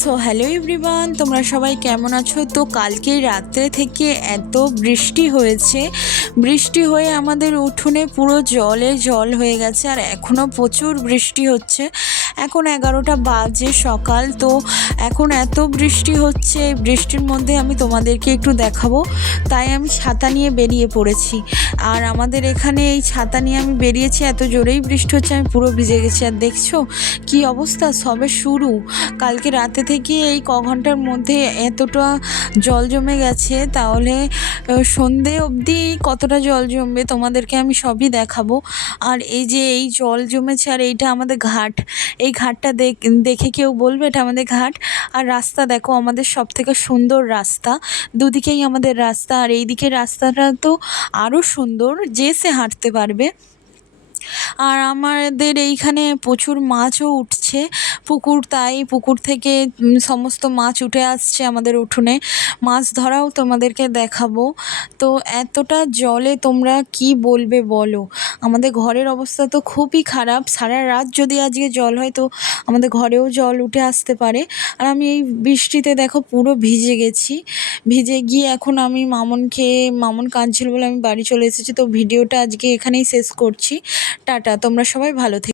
So hello everyone, তোমরা সবাই কেমন আছো? তো কালকে রাত্রে থেকে এত বৃষ্টি হয়েছে, বৃষ্টি হয়ে আমাদের উঠোনে পুরো জলে জল হয়ে গেছে। আর এখনও প্রচুর বৃষ্টি হচ্ছে। এখন 11টা বাজে সকাল। তো এখন এত বৃষ্টি হচ্ছে, এই বৃষ্টির মধ্যে আমি তোমাদেরকে একটু দেখাবো, তাই আমি ছাতা নিয়ে বেরিয়ে পড়েছি। আর আমাদের এখানে এই ছাতা নিয়ে আমি বেরিয়েছি, এত জোরেই বৃষ্টি হচ্ছে, আমি পুরো ভিজে গেছি। আর দেখছো কি অবস্থা, সবে শুরু। কালকে রাতে থেকে এই ঘন্টার মধ্যে এতটা জল জমে গেছে, তাহলে সন্ধে অবধি কতটা জল জমবে তোমাদেরকে আমি সবই দেখাবো। আর এই যে এই জল জমেছে, আর এইটা আমাদের ঘাট। এই ঘাটটা দেখে কেউ বলবে এটা আমাদের ঘাট। আর রাস্তা দেখো, আমাদের সব থেকে সুন্দর রাস্তা, দুদিকেই আমাদের রাস্তা। আর এই দিকের রাস্তাটা তো আরও সুন্দর, যে সে হাঁটতে পারবে। আর আমাদের এইখানে প্রচুর মাছও উঠছে, পুকুর, তাই পুকুর থেকে সমস্ত মাছ উঠে আসছে আমাদের উঠোনে। মাছ ধরাও তোমাদেরকে দেখাবো। তো এতটা জলে তোমরা কি বলবে বলো? আমাদের ঘরের অবস্থা তো খুবই খারাপ। সারা রাত যদি আজকে জল হয় তো আমাদের ঘরেও জল উঠে আসতে পারে। আর আমি এই বৃষ্টিতে দেখো পুরো ভিজে গেছি। ভিজে গিয়ে এখন আমি মামন কাঁদছিল বলে আমি বাড়ি চলে এসেছি। তো ভিডিওটা আজকে এখানেই শেষ করছি। টাটা, তোমরা সবাই ভালো থেকো।